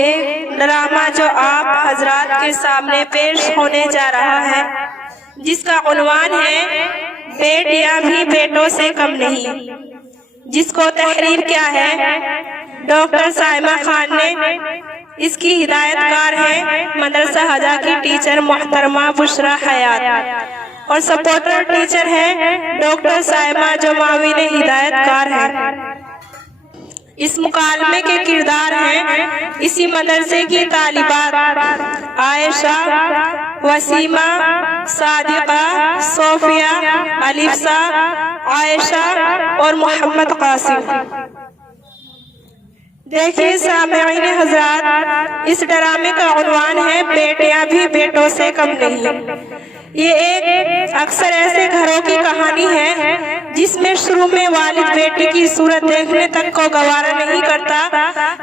एक ड्रामा जो आप हजरात के सामने पेश होने जा रहा है, जिसका उन्वान है बेटियां भी बेटों से कम नहीं, जिसको तहरीर किया है डॉक्टर साइमा खान ने। इसकी हिदायतकार है मदरसा हजा की टीचर मोहतरमा बुशरा हयात और सपोर्टर टीचर है डॉक्टर साइमा जमावी ने हिदायतकार है। इस मुकालमे के किरदार हैं इसी मदरसे की तालिबात आयशा, वसीमा, सादिका, सोफिया, अलिफ्सा, आयशा और मोहम्मद कासिम। देखिए सामईन हज़रात, इस ड्रामे का उन्वान है बेटियां भी बेटों से कम नहीं। ये एक अक्सर ऐसे घरों की कहानी है जिसमें शुरू में वालिद बेटी की सूरत देखने तक को गवारा नहीं करता,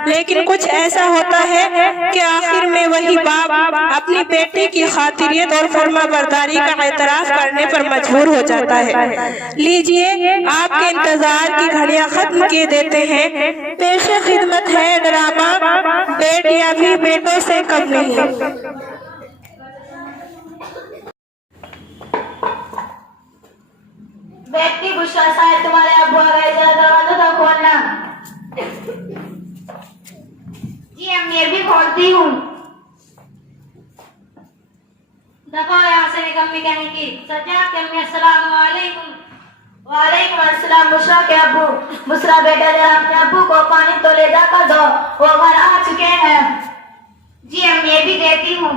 लेकिन कुछ ऐसा होता है कि आखिर में वही बाप अपनी बेटी की खातिरियत और फर्माबरदारी का एतराफ करने पर मजबूर हो जाता है। लीजिए, आपके इंतजार की घड़ियां खत्म किए देते हैं। पेशे खिदमत है ड्रामा बेटियां भी बेटों से कम नहीं। बेटी बुशरा साहब, तुम्हारे अब्बू आ गए, जरा दरवाजा तो खोलना। जी अम्मी, अभी खोलती हूँ। देखो यहाँ से एक अम्मी कहने की सजा के अम्मी अस्सलाम वालेकुम। वालेकुम अस्सलाम। बुशरा के अब्बू, बुशरा बेटा जरा अपने अब्बू को पानी तो ले जाकर दो, वो घर आ चुके हैं। जी अम्मी, ये भी देती हूँ।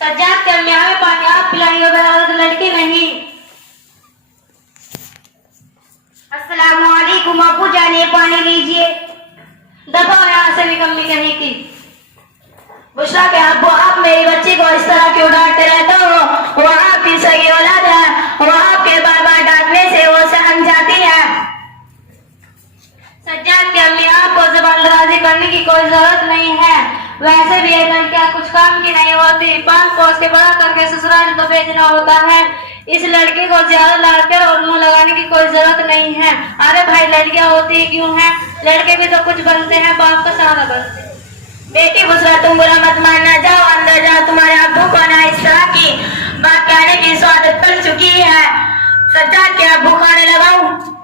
सज्जाद के अम्मी हमें पानी आप पिलाएंगे, बराबर लड़के नहीं। अस्सलाम वालेकुम अब्बू जान, ये पानी लीजिए। दबाओ यहाँ से भी अम्मी कहने की। बुशरा के अब्बू, आप मेरी बच्ची को इस तरह क्यों डांटते रहते हो? वो आपकी सगी औलाद है, वो आपके बार बार डांटने से वो सहम जाती है। सज्जाद के अम्मी, आपको ज़बान दराजी करने की कोई जरूरत नहीं है। वैसे भी एक लड़कियां कुछ काम की नहीं होती, 5 पोस के बड़ा करके ससुराल तो भेजना होता है। इस लड़की को ज्यादा लाकर और मुंह लगाने की कोई जरूरत नहीं है। अरे भाई, लड़कियां होती क्यों हैं? लड़के भी तो कुछ बनते हैं, बाप का सहारा बनते हैं। बेटी बुशरा, तुम बुरा मत मानना, जाओ अंदर जाओ। तुम्हारे अब्बू को ना इस तरह की बात कहने की स्वादत पड़ चुकी है। सज्जाद के अब्बू, खाने लगाऊं?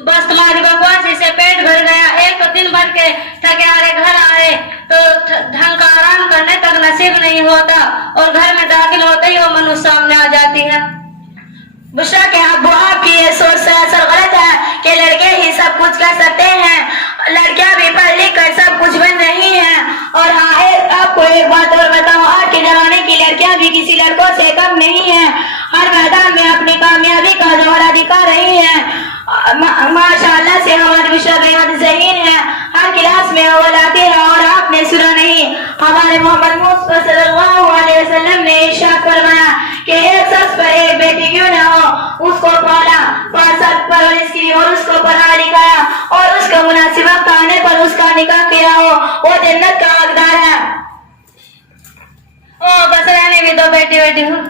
बस तुम्हारी बकवासी से पेट भर गया। एक तो दिन भर के थके हारे घर आए तो ढंग का आराम करने तक नसीब नहीं होता, और घर में दाखिल होते ही वो मनुष्य सामने आ जाती है। बुशरा के अब्बू, आपकी ये सोच सरासर गलत है कि लड़के ही सब कुछ कर सकते हैं। लड़कियां भी पढ़ लिख कर सब कुछ बन रही हैं। और हाँ, आपको एक बात और बताऊं, आज के जमाने की लड़कियां भी किसी लड़कों से कम नहीं है। हर मैदान में अपनी कामयाबी का जोहरा दिखा रही है। माशाअल्लाह से हमारी बुशरा बेहद ज़हीन है, हर क्लास में अव्वल आती है। और आपने सुना नहीं, हमारे मोहम्मद मुस्तफा सल्लल्लाहु अलैहि वसल्लम ने इरशाद फरमाया कि एक शख्स पर एक बेटी क्यों ना हो, उसको पाला, 5 साल परवरिश की और उसको पढ़ा लिखाया और उसका मुनासिब वक्त आने पर उसका निकाह किया हो, वो जन्नत का हकदार है। ओ बस रहने भी दो, बेटी बेटी हूँ।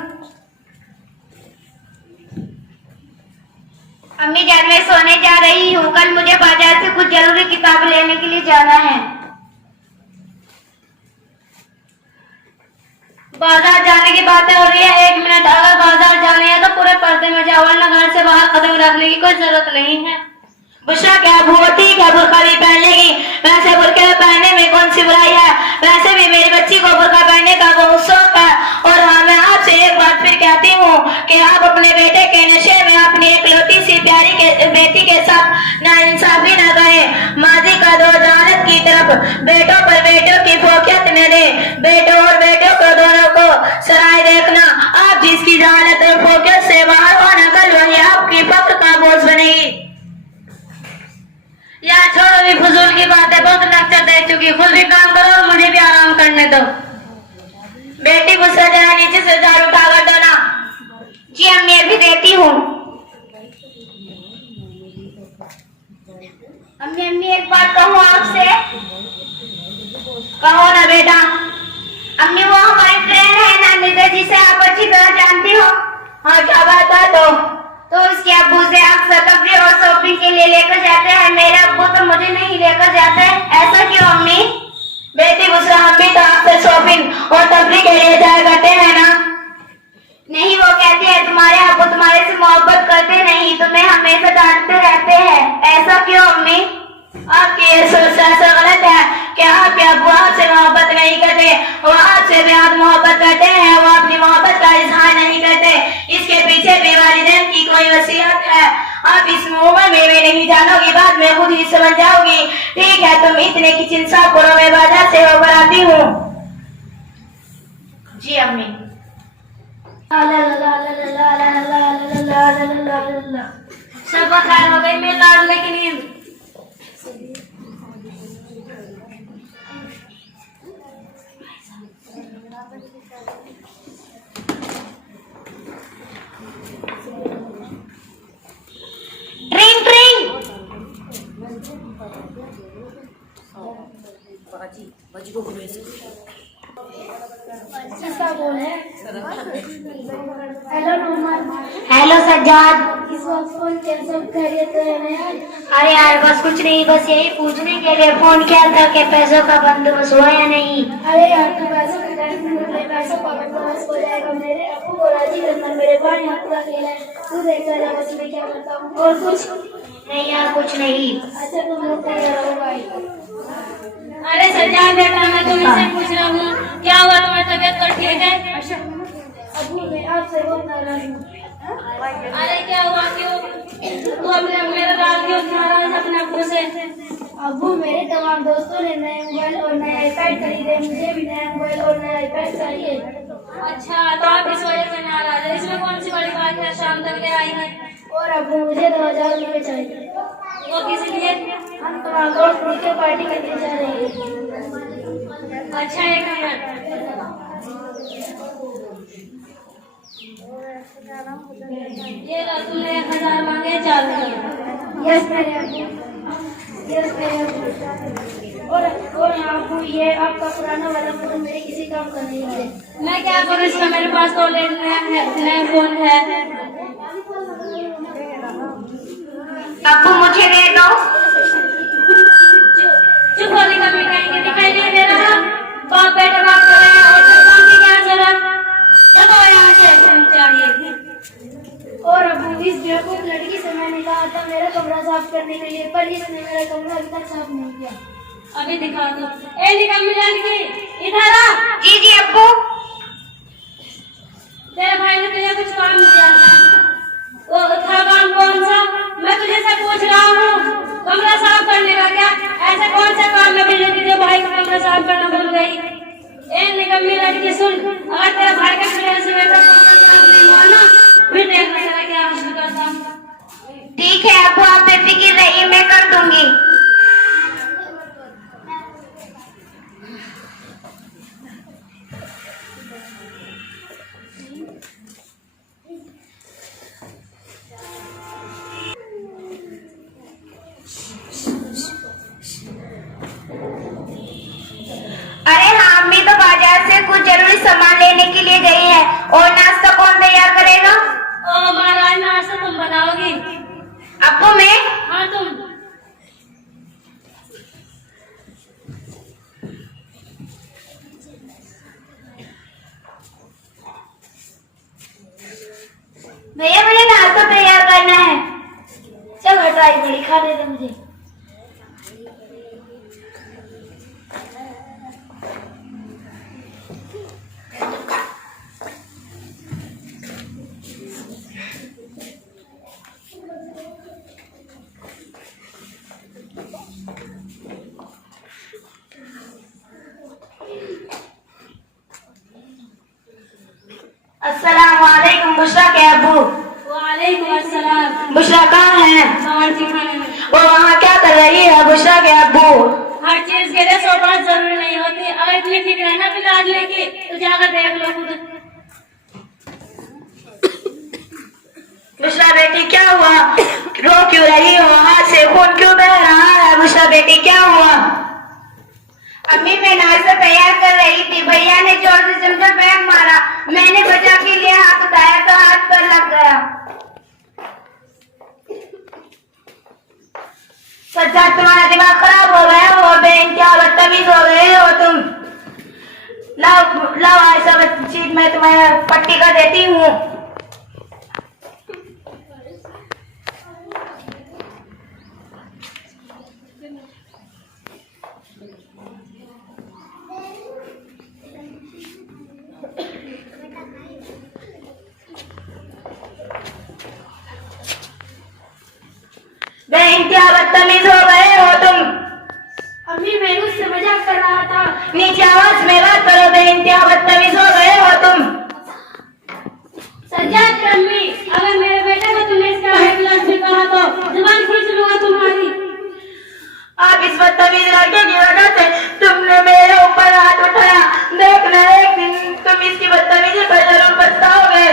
अम्मी जान, मैं सोने जा रही हूँ, कल मुझे बाजार से कुछ जरूरी किताब लेने के लिए जाना है। बाजार जाने की बातें हो रही है, 1 मिनट। अगर बाजार जाने है तो पूरे पर्दे में जाओ, वरना घर से बाहर कदम रखने की कोई जरूरत नहीं है। बुशरा क्या अब्बू, ठीक है, बुर्का भी पहन लेगी। वैसे बुर्के पहनने में कौन सी बुराई है? वैसे भी मेरी बच्ची को बुर्का पहनने का बहुत शौक है। और हाँ, मैं आपसे एक बात फिर कहती हूँ कि आप अपने बेटे के नशे में अपनी एक लौटी सी प्यारी के बेटी के साथ नाइंसाफी न करें। माजी का दो जहानत की तरफ बेटों पर बेटों की फोकियत न दे। बेटों और बेटों को दोनों को सराय देखना। आप जिसकी जहानत और फोकियत से बाहर हो न, कल वही आपकी फक्र का बोझ बनेगी। यार छोड़ो, भी फजूल की बातें, बहुत लेक्चर दे चुकी। खुद भी काम करो और मुझे भी आराम करने दो। बेटी बुशरा, जरा नीचे से झाड़ू उठा कर दो ना। जी अम्मी, अभी देती हूँ। अम्मी एक बात कहूँ आपसे? कहो ना बेटा। अम्मी, वो हमारी फ्रेंड है ना निदा, जिसे आप अच्छी तरह जानती हो। हाँ, क्या बात है? तो उसके अब्बू से अक्सर तफरीह और शॉपिंग के लिए लेकर जाते हैं। डांटते रहते हैं। ऐसा क्यों अम्मी? आपकी ये सोच ऐसा गलत है कि आपके अब्बू आपसे मोहब्बत नहीं करते, वो आपसे बेहद मोहब्बत करते हैं, वो अपनी मोहब्बत का इजहार नहीं करते। इसके पीछे भी वालिदैन की कोई वसीयत है। आप इस उम्र में भी नहीं जानोगी, बाद में खुद ही समझ जाओगी। ठीक है, तुम इतने की चिंता करो, मैं बाजार से होकर आती हूँ। जी अम्मी। सब खैर हो गई, मैं लाडले की नींद। ट्रिंग ट्रिंग। बाजी को घुमे से हेलो नोमान। हेलो सज्जाद। इस वक्त फोन कैसे खैरियत है? अरे यार बस कुछ नहीं, बस यही पूछने के लिए फोन किया था कि पैसों का बंदोबस्त हुआ या नहीं। अरे यार तू पैसों की टेंशन मत ले, पैसों का बंदोबस्त हो जाएगा। मेरे अब्बू को राजी करना मेरे पास यहाँ पूरा खेल है। तू देखता जा बस मैं क्या करता हूँ। और कुछ नहीं यार कुछ नहीं। अच्छा तुम लोग तैयार हो भाई। अरे सज्जाद बेटा, मैं तुमसे पूछ रहा हूँ क्या हुआ, तुम्हारी तबीयत तो ठीक है? अच्छा अब्बू मैं आपसे बहुत नाराज हूँ। अरे क्या हुआ, क्यों तू अपने मेरे राज क्यों नाराज अपने अब्बू से? अब्बू मेरे तमाम दोस्तों ने नए मोबाइल और नए आईपैड खरीदे, मुझे भी नया मोबाइल और नया आईपैड चाहिए। अच्छा तो आप इस वजह से नाराज है? इसमें कौन सी बड़ी बात है, शाम तक ले आई है। और अब्बू मुझे 2000 रुपये चाहिए। वो किस लिए? हम तुम्हारा दोस्त मिलकर पार्टी करने जा रहे हैं। अच्छा एक मिनट। ये लो, तुमने 1000 मांगे, चल। यस मेरे अब्बू, यस मेरे अब्बू। और अब्बू ये आपका पुराना वाला फोन मेरे किसी काम का नहीं है। मैं क्या करूँ इसका, मेरे पास तो नया फोन है। अब्बू मुझे दे दो। चुप होने का मिठाई दिखाई नहीं दे रहा। बाप बेटे बात कर रहे हैं और फिर फोन की क्या जरूरत? दबो यहाँ से, फोन चाहिए। और अब्बू इस बेवकूफ लड़की से मैंने कहा था मेरा कमरा साफ करने के लिए, पर इसने मेरा कमरा अभी तक साफ नहीं किया। अभी दिखा दो। ए निकम्मी लड़की, इधर आ। जी जी अब्बू। तेरे भाई ने तुझे कुछ काम दिया था, वो था काम कौन सा? मैं तुझे से पूछ रहा हूँ, कमरा साफ करने का क्या? ऐसा कौन सा काम में तुझे तुझे भाई का कमरा साफ करना भूल गई? ए निकम्मी लड़की सुन, अगर तेरे भाई का कमरा से मेरा कमरा साफ नहीं हुआ ना, फिर देखना तेरा क्या हाल करता हूँ। ठीक है अब्बू, आप बेफिक्र रहिए, मैं कर दूंगी। अरे हाँ, अम्मी तो बाजार से कुछ जरूरी सामान लेने के लिए गई है। और नाश्ता कौन तैयार करेगा? ओ महाराज, नाश्ता तुम बनाओगी? अब्बू मैं? हाँ तुम। भैया मुझे नाश्ता तैयार करना है। चल हटाई बड़ी, खाने दे मुझे। अस्सलाम वालेकुम बुशरा के अब्बू। वालेकुम अस्सलाम। बुशरा कहाँ है? वो वहाँ क्या कर रही है बुशरा के अब्बू? हर चीज के लिए सोच जरूरी नहीं होती, अगर इतनी फिक्र है ना फिर आज लेके तो जाकर देख लो खुद। बुशरा बेटी क्या हुआ, रो क्यों रही हो, हाथ से खून क्यों बह रहा है? बुशरा बेटी क्या हुआ? अम्मी मैं नाश्ता तैयार कर रही थी, भैया ने जोर से जमकर बैग मारा, मैंने बचा के लिए हाथ उठाया तो हाथ पर लग गया। सच्चा तुम्हारा दिमाग खराब हो गया हो, बेइंतहा बदतमीज हो गए हो तुम। लाओ ऐसा चीज मैं तुम्हें पट्टी कर देती हूँ। बदतमीज हो गए हो तुम। अम्मी मैं उससे मजाक कर रहा था। नीचे आवाज में बात करो, बेइंतहा बदतमीज हो गए हो तुम। सज्जाद अम्मी, अगर मेरे बेटे को तुमने इसका हाई क्लास में कहा तो जुबान खींच लूंगा तुम्हारी। आप इस बदतमीज लड़के की वजह से तुमने मेरे ऊपर हाथ उठाया। देखना एक दिन तुम इसकी बदतमीजी पर जरूर पछताओगे।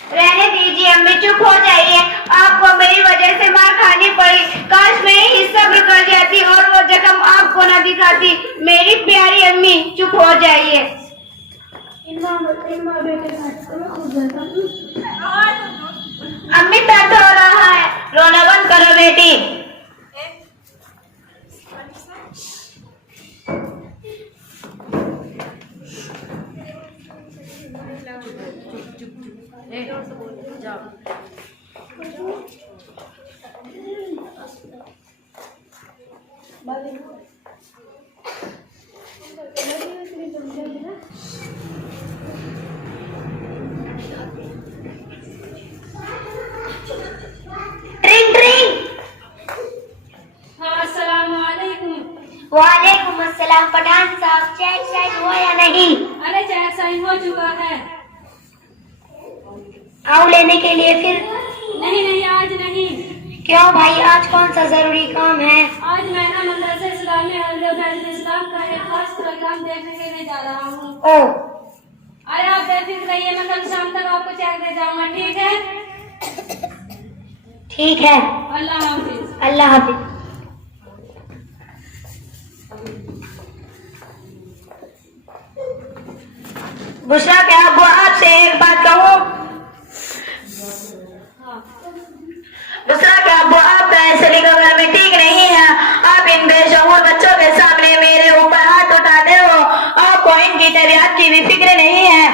रहने दीजिए अम्मी, चुप हो जाइए। आपको मेरी वजह से मार खानी पड़ी। काश मैं ही सब्र कर जाती और वो जख्म आपको न दिखाती। मेरी प्यारी अम्मी, चुप हो जाइए। इनमा बेटे मैं खुद जाता हूँ। अम्मी दर्द हो रहा है, रोना बंद करो बेटी। वालेकुम अस्सलाम। पठान साहब, चेक साइन हुआ या नहीं? अरे चेक साइन हो चुका है। आओ लेने के लिए फिर। नहीं आज नहीं। क्यों भाई, आज कौन सा जरूरी काम है? आज मैं ना मदरसा इस्लाम में हज़रत इस्लाम का एक खास प्रोग्राम देखने के लिए जा रहा हूँ। ओ, अरे आप बेफिक्र रहिए, मैं कल शाम तक आपको चेक दे जाऊंगा, ठीक है? ठीक है। अल्लाह हाफिज। अल्लाह हाफिज। बुशरा क्या अब आपसे एक बात कहूँ? बुशरा क्या अब आप ऐसे घर में ठीक नहीं है। आप इन बेशऊर बच्चों के सामने मेरे ऊपर हाथ उठाते हो। आपको इनकी तबीयत की भी फिक्र नहीं है।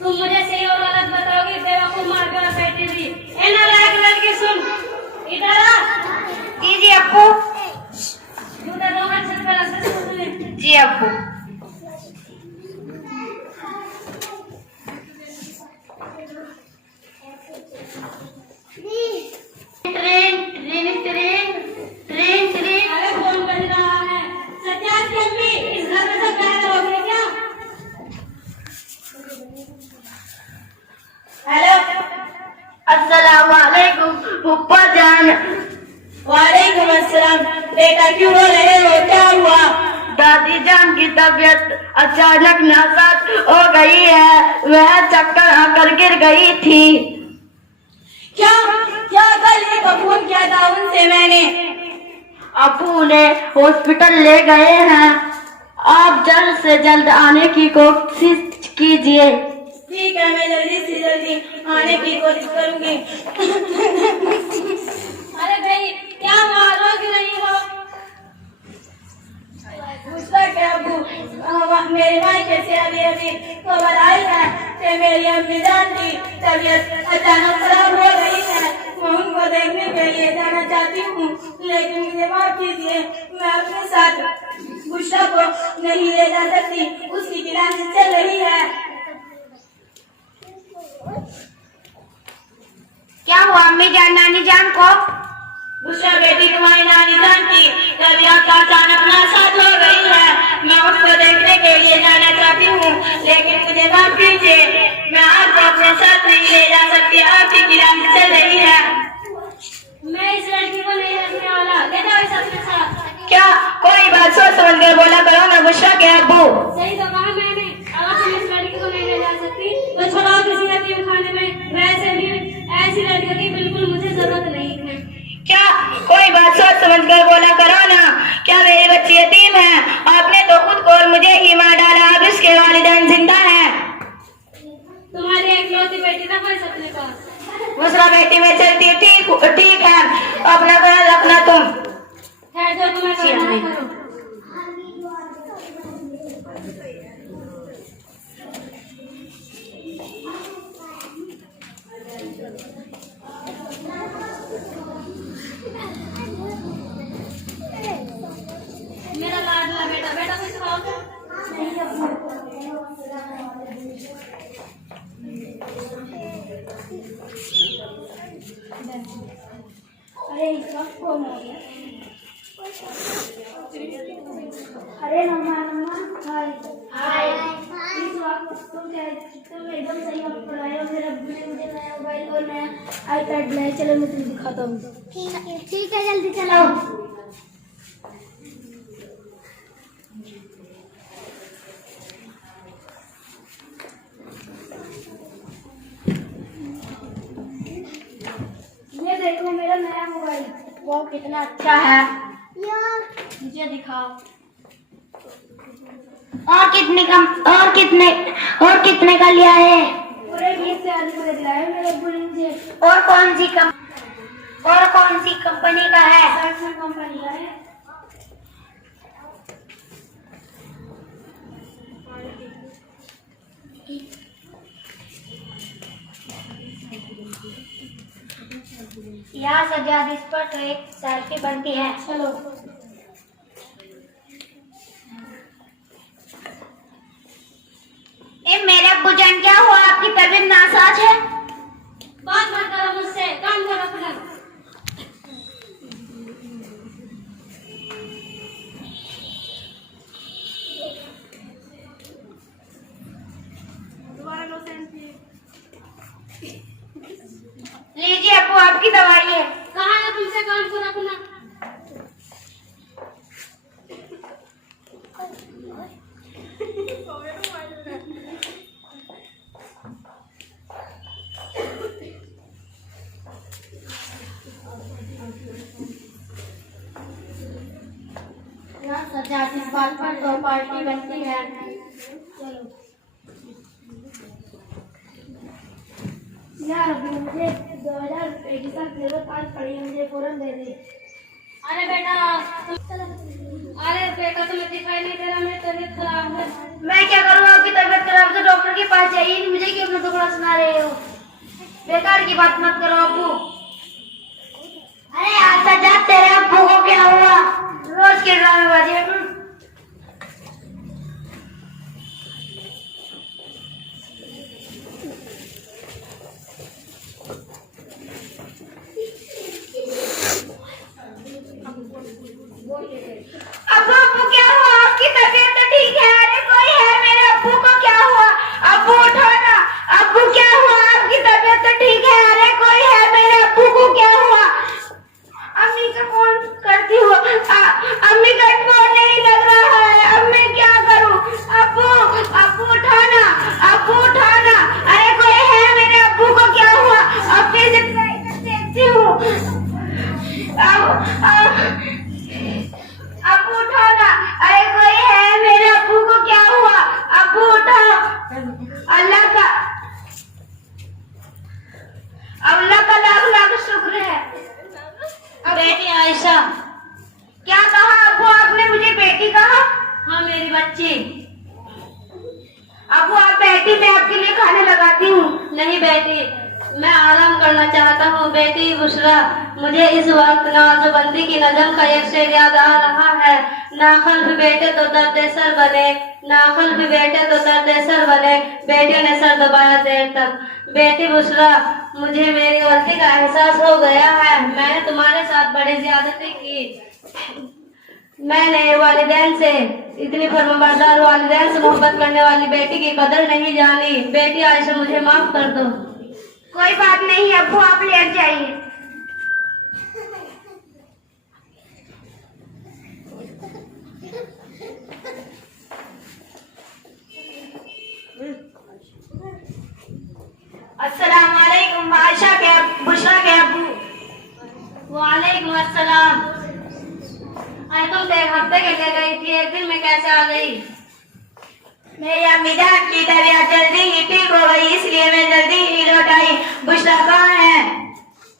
तुम मुझे सही और गलत बताओगे, बेवकूफ मार कर बैठी थी। ए नालायक लड़की, सुन इधर आ। जी अप्पू। जूता दो हाथ छत पर रख दे। जी अप्पू। अरे फोन बज रहा है। सज्जाद की अम्मी, इस घर में सब गायब हो गए क्या? हेलो, अस्सलाम वालेकुम फूफा जान। वालेकुम अस्सलाम। बेटा क्यों रो रहे हो, क्या हुआ? दादी जान की तबीयत अचानक नासाज हो गई है। वह चक्कर आकर गिर गई थी। क्या क्या कल ही फोन किया था उनसे मैंने। अबू ने हॉस्पिटल ले गए हैं। आप जल्द से जल्द आने की कोशिश कीजिए। ठीक है, मैं जल्दी से जल्दी आने की कोशिश करूंगी। अरे भाई क्या मारो कि नहीं हो? दूसरा क्या अबू, मेरी माँ कैसे अभी खबर आई है कि मेरी अम्मी जान की तबीयत अचानक खराब हो गई है। मैं उनको देखने के लिए जाना चाहती हूँ, लेकिन मुझे माफ कीजिए, मैं अपने साथ बुशरा को नहीं ले जा सकती। उसकी क्लास चल रही है। क्या हुआ अम्मी जान, नानी जान को? बुशरा बेटी, तुम्हारी नानी जान की तबीयत का अचानक नासाज हो गई है। मैं उसको देखने के लिए जाना चाहती हूँ, लेकिन मुझे माफ कीजिए, मैं आपको अपने साथ नहीं ले जा सकती। आपकी क्लास चल रही है। मैं इस लड़की को नहीं रखने वाला, ले जाओ इसे अपने साथ। क्या कोई बात सोच समझ कर बोला करो ना बुशरा के अब्बू। सही तो कहा मैंने। अगर तुम इस लड़की को नहीं ले जा सकती तो छोड़ो किसी यतीम खाने में। वैसे भी ऐसी लड़कियों की बिल्कुल मुझे जरूरत नहीं है। क्या कोई बात सोच समझ कर बोला करो ना। क्या मेरी बच्ची यतीम है? आपने तो खुद को और मुझे ही मार डाला। अब इसके वालिदैन जिंदा है। तुम्हारी एकलौती बेटी ना कोई सपने का। बुशरा बेटी में चलती ठीक है। अपना ख्याल रखना तुम। खैर जो तुम्हें करना है करो। मेरा लाडला बेटा, बेटा कुछ खाओगे? नहीं अरे इस वक्त कौन हो गया? अरे मम्मा हाय हाय। इस वक्त तुम एकदम सही वक्त पर आए हो। मेरे अब्बू ने मुझे नया मोबाइल और नया आईपैड लाया। चलो मैं तुम्हें दिखाता हूँ। ठीक है जल्दी चलाओ। ये देखो मेरा नया मोबाइल। वो कितना अच्छा है यार, मुझे दिखाओ। और कितने का लिया है? पूरे 20 से अधिक का दिलाया है मेरे अब्बू ने मुझे। और कौन सी कंपनी का है? सैमसंग कंपनी का है। यहाँ सजाद इस पर तो एक सेल्फी बनती है। चलो। मेरे अब्बू जान क्या हुआ? आपकी तबीयत नासाज है? बात मत करो मुझसे, काम करो अपना। लीजिए अब्बू आपकी दवाई है। कहाँ है तुमसे काम करो अपना। सजाद इस बात पर तो पार्टी बनती है। चलो यार अभी मुझे 2000 रुपए की साथ जरूरत आज पड़ी है, मुझे फौरन दे दे। अरे बेटा तुम्हें दिखाई नहीं दे रहा मेरी तबीयत खराब है। मैं क्या करूँ? आपकी तबीयत खराब तो डॉक्टर के पास जाइए। मुझे क्यों अपना दुखड़ा सुना रहे हो? बेकार की बात मत करो अब्बू। अरे यार सजाद तेरे अब्बू को क्या हुआ? रोज के ड्रामेबाजी। अब्बू क्या हुआ? आपकी तबीयत तो ठीक है। अरे कोई है? मेरे अब्बू को क्या हुआ? अब्बू उठो ना। अब्बू क्या हुआ? आपकी तबीयत तो ठीक है। अरे कोई है? मेरे अब्बू को क्या हुआ? अम्मी का फोन करती हूँ। अम्मी का फोन नहीं लग रहा है। अब मैं क्या करूँ? अब्बू उठो ना। अब्बू उठो ना। अरे कोई है? मेरे अब्बू को क्या हुआ? अब फिर से ट्राई कर देखती हूँ। अब्बू उठो ना। अरे कोई है? मेरे अब्बू को क्या हुआ? अब्बू उठो। अल्लाह का लाख लाख शुक्र है। बेटी आयशा। क्या कहा अब्बू आपने? मुझे बेटी कहा? हाँ मेरी बच्ची। अब्बू आप बैठी, मैं आपके लिए खाने लगाती हूँ। नहीं बेटी, मैं आराम करना चाहता हूँ। बेटी बुशरा, मुझे इस वक्त नवाजोबंदी की नज़म का एक शेर याद आ रहा है। नाखल भी बेटे तो दर्द सर बने, नाखल भी बेटे तो दर्द सर बने, बेटे ने सर दबाया देर तक। बेटी बुशरा, मुझे मेरी गलती का एहसास हो गया है। मैंने तुम्हारे साथ बड़ी ज्यादती की। मैंने वालिदैन से, इतनी फर्माबरदार वालिदैन से मोहब्बत करने वाली बेटी की कदर नहीं जानी। बेटी आयशा मुझे माफ कर दो। कोई बात नहीं अब्बू, आप लेट जाइए। अस्सलाम वालेकुम आयशा के बुशरा के अब्बू। वालेकुम अस्सलाम। अरे तुम तो एक हफ्ते के लिए गई थी, एक दिन में कैसे आ गई? मेरी अम्मी जान की तबीयत जल्दी ही ठीक हो गई, इसलिए मैं जल्दी ही लौट आई। बुशरा कहाँ है?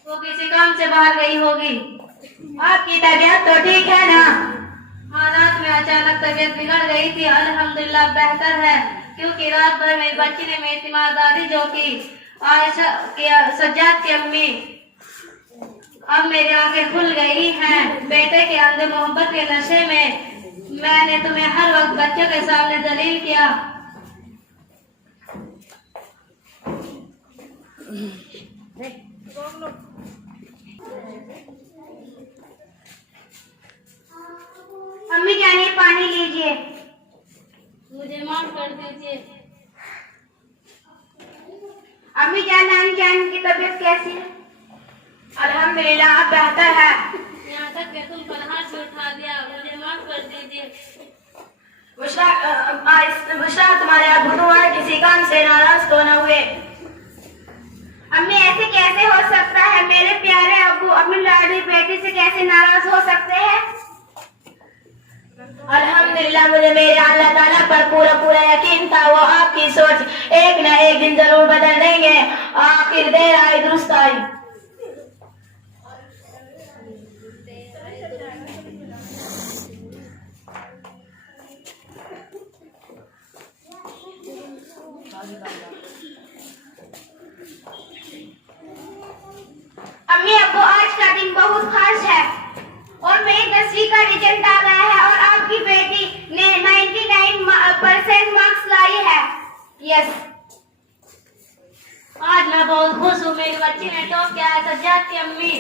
वो किसी काम से बाहर गई होगी। आपकी तबीयत तो ठीक है ना? हाँ रात में अचानक तबीयत बिगड़ गई थी, अल्हम्दुलिल्लाह बेहतर है। क्योंकि रात भर मेरी बच्ची ने मेरी तीमारदारी जो की, आयशा के सज्जाद की अम्मी, अब मेरी आंखें खुल गई हैं। बेटे के अंदर मोहब्बत के नशे में मैंने तुम्हें हर वक्त बच्चों के सामने जलील किया। अम्मी जान, ये पानी लीजिए। मुझे माफ कर दीजिए। अम्मी जान, नानी जान की तबीयत कैसी है? अल्हम्दुलिल्लाह, अब बेहतर है। यहाँ तक कि तुम पर हाथ से उठा दिया, मुझे माफ कर दीजिए। बुशरा, तुम्हारे अबू तुम्हारे किसी काम से नाराज तो न हुए? अम्मी, ऐसे कैसे हो सकता है? मेरे प्यारे अब्बू अपनी लाडली बेटी से कैसे नाराज हो सकते हैं? अल्हम्दुलिल्लाह, मुझे मेरे अल्लाह ताला पर पूरा यकीन था। वो आपकी सोच एक न एक दिन जरूर बदल देंगे। आखिर देर आई दुरुस्त आई। अम्मी अब्बू, आज का दिन बहुत खास है और मेरी 10वीं का रिजल्ट आ गया है और आपकी बेटी ने 99% मार्क्स लाई है। यस, आज मैं बहुत खुश हूँ, मेरी बच्ची ने टॉप किया है। सज्जाद की अम्मी,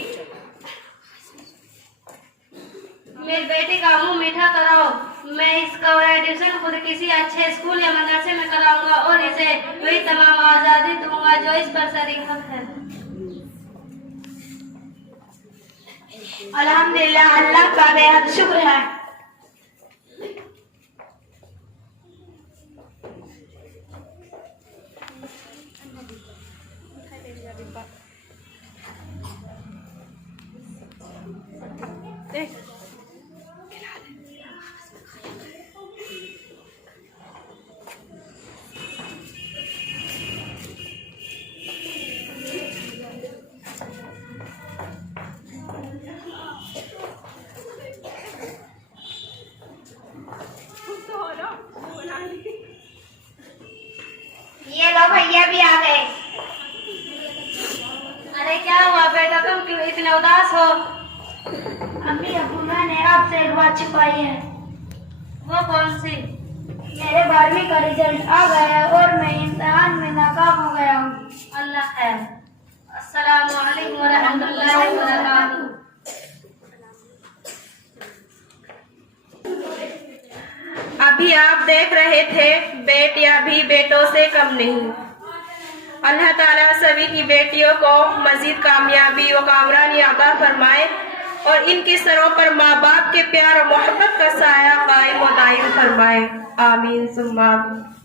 मेरी बेटी का मुंह मीठा कराओ। मैं इसका एडमिशन खुद किसी अच्छे स्कूल या मदरसे में कराऊंगा और इसे वही तमाम आजादी दूंगा जो इस पर शरीफत है। अल्हम्दुलिल्लाह, अल्लाह का बेहद शुक्र है। ये लो, भैया भी आ गए। अरे क्या हुआ बेटा, तुम क्यों इतने उदास हो? अम्मी अब्बू, मैंने आपसे एक बात छिपाई है। वो कौन सी? मेरे 12वीं का रिजल्ट आ गया है और मैं इम्तिहान में नाकाम हो गया हूँ। अल्लाह है। अस्सलामु अलैकुम व रहमतुल्लाहि व बरकातुहू। अभी आप देख रहे थे बेटियां भी बेटों से कम नहीं। अल्लाह ताला सभी की बेटियों को मजीद कामयाबी व कामरानी अता फरमाए और इनके सरों पर माँ बाप के प्यार और मोहब्बत का साया कायम व दायम फरमाए। आमीन सुम्मा आमीन।